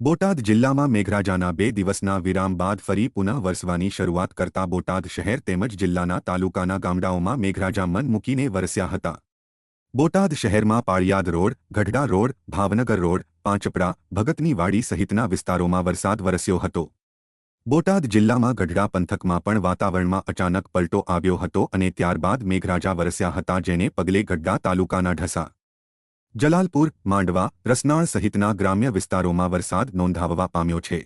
બોટાદ જિલ્લામાં મેઘરાજાના 2 દિવસના વિરામ બાદ ફરી પુનઃ વરસવાની શરૂઆત કરતા બોટાદ શહેર તેમજ જિલ્લાના તાલુકાના ગામડાઓમાં મેઘરાજા મન મૂકીને વરસ્યા હતા। બોટાદ શહેરમાં Paliyad road, Gadhada road, Bhavnagar road, Panchpada, ભગતની વાડી સહિતના વિસ્તારોમાં વરસાદ વરસ્યો હતો। બોટાદ જિલ્લામાં ગઢડા પંથકમાં પણ વાતાવરણમાં અચાનક પલટો આવ્યો હતો અને ત્યારબાદ મેઘરાજા વરસ્યા હતા, જેને પગલે ગઢડા તાલુકાના ઢસા, જલાલપુર, માંડવા, રસનાળ સહિતના ગ્રામ્ય વિસ્તારોમાં વરસાદ નોંધાવવા પામ્યો છે।